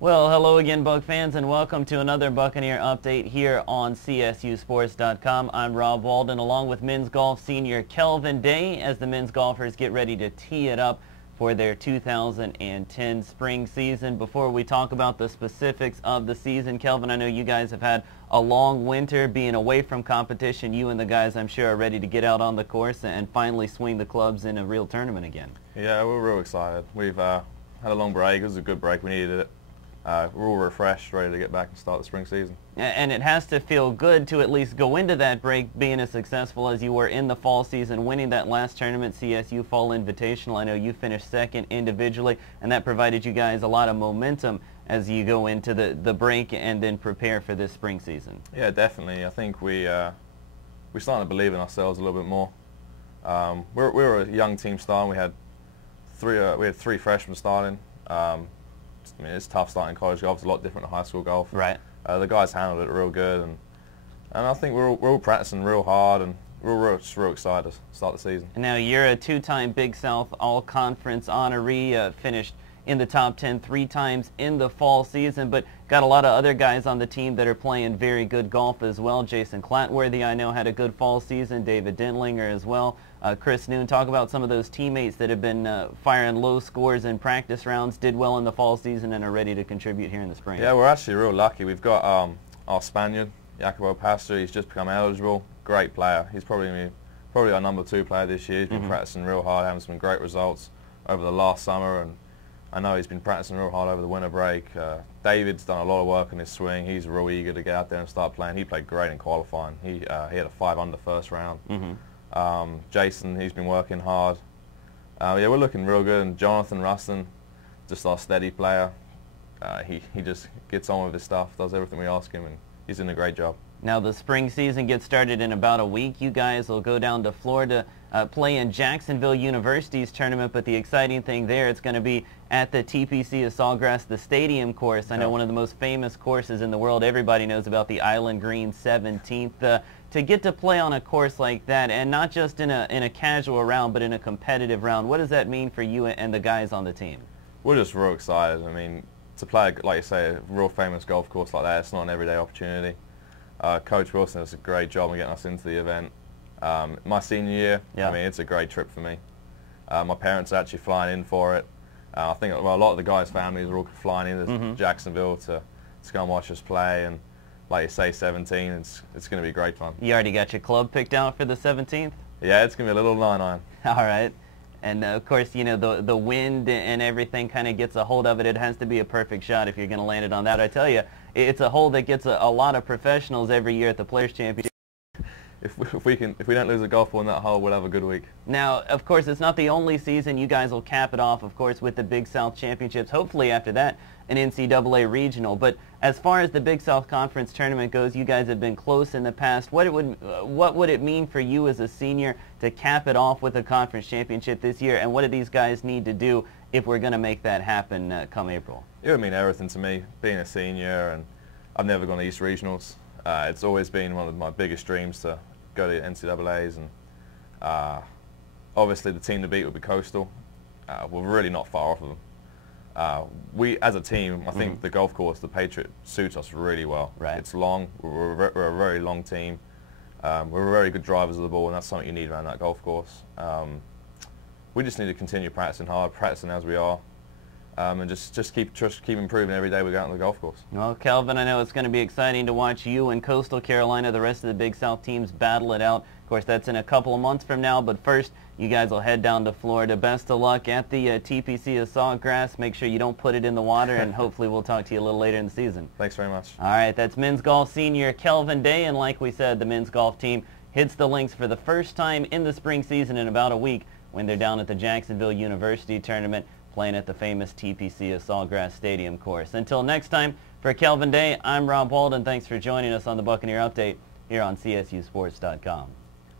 Well, hello again, Buck fans, and welcome to another Buccaneer update here on CSUSports.com. I'm Rob Walden, along with men's golf senior Kelvin Day, as the men's golfers get ready to tee it up for their 2010 spring season. Before we talk about the specifics of the season, Kelvin, I know you guys have had a long winter being away from competition. You and the guys, I'm sure, are ready to get out on the course and finally swing the clubs in a real tournament again. Yeah, we're real excited. We've had a long break. It was a good break. We needed it. We're all refreshed, ready to get back and start the spring season. And it has to feel good to at least go into that break being as successful as you were in the fall season, winning that last tournament, CSU Fall Invitational. I know you finished second individually, and that provided you guys a lot of momentum as you go into the break and then prepare for this spring season. Yeah, definitely. I think we're starting to believe in ourselves a little bit more. We were a young team starting. We had three freshmen starting. I mean, it's tough starting college golf. It's a lot different than high school golf. Right. The guys handled it real good, and I think we're all practicing real hard, and we're just real excited to start the season. Now, you're a two-time Big South All-Conference honoree, finished in the top 10 3 times in the fall season, but got a lot of other guys on the team that are playing very good golf as well. Jason Clatworthy, I know, had a good fall season. David Dentlinger as well. Chris Noon, talk about some of those teammates that have been firing low scores in practice rounds, did well in the fall season, and are ready to contribute here in the spring. Yeah, we're actually real lucky. We've got our Spaniard, Jacobo Pastor. He's just become eligible. Great player. He's probably our number 2 player this year. He's been practicing real hard, having some great results over the last summer, and I know he's been practicing real hard over the winter break. David's done a lot of work on his swing. He's real eager to get out there and start playing. He played great in qualifying. He had a 5 under first round. Jason, he's been working hard. Yeah, we're looking real good. And Jonathan Rustin, just our steady player. He just gets on with his stuff, does everything we ask him, and he's doing a great job. Now, the spring season gets started in about a week. You guys will go down to Florida, play in Jacksonville University's tournament, but the exciting thing there, it's going to be at the TPC of Sawgrass, the stadium course. I know one of the most famous courses in the world. Everybody knows about the Island Green 17th. To get to play on a course like that, and not just in a casual round, but in a competitive round, what does that mean for you and the guys on the team? We're just real excited. I mean, to play, like you say, a real famous golf course like that, it's not an everyday opportunity. Coach Wilson does a great job of getting us into the event. My senior year, I mean, it's a great trip for me. My parents are actually flying in for it. I think a lot of the guys' families are all flying into Jacksonville to go and watch us play. And like you say, 17, it's going to be great fun. You already got your club picked out for the 17th? Yeah, it's going to be a little 9-iron. All right. And of course, you know, the wind and everything kind of gets a hold of it. It has to be a perfect shot if you're going to land it on that. I tell you, it's a hole that gets a lot of professionals every year at the Players Championship. If we don't lose a golf ball in that hole, we'll have a good week. Now, of course, it's not the only season. You guys will cap it off, of course, with the Big South Championships. Hopefully, after that, an NCAA regional. But as far as the Big South Conference tournament goes, you guys have been close in the past. What would it mean for you as a senior to cap it off with a conference championship this year? And what do these guys need to do if we're going to make that happen come April? It would mean everything to me, being a senior, and I've never gone to East Regionals. It's always been one of my biggest dreams to go to the NCAAs, and obviously the team to beat would be Coastal. We're really not far off of them. We, as a team, I think the golf course, the Patriot, suits us really well. Right. It's long. We're a very long team. We're very good drivers of the ball, and that's something you need around that golf course. We just need to continue practicing hard, practicing as we are, and just keep improving every day we go out on the golf course. Well, Kelvin, I know it's going to be exciting to watch you and Coastal Carolina, the rest of the Big South teams, battle it out. Of course, that's in a couple of months from now, but first, you guys will head down to Florida. Best of luck at the TPC of Sawgrass. Make sure you don't put it in the water, and hopefully we'll talk to you a little later in the season. Thanks very much. All right, that's men's golf senior Kelvin Day, and like we said, the men's golf team hits the links for the first time in the spring season in about a week when they're down at the Jacksonville University tournament, playing at the famous TPC of Sawgrass Stadium course. Until next time, for Kelvin Day, I'm Rob Walden. Thanks for joining us on the Buccaneer Update here on CSUSports.com.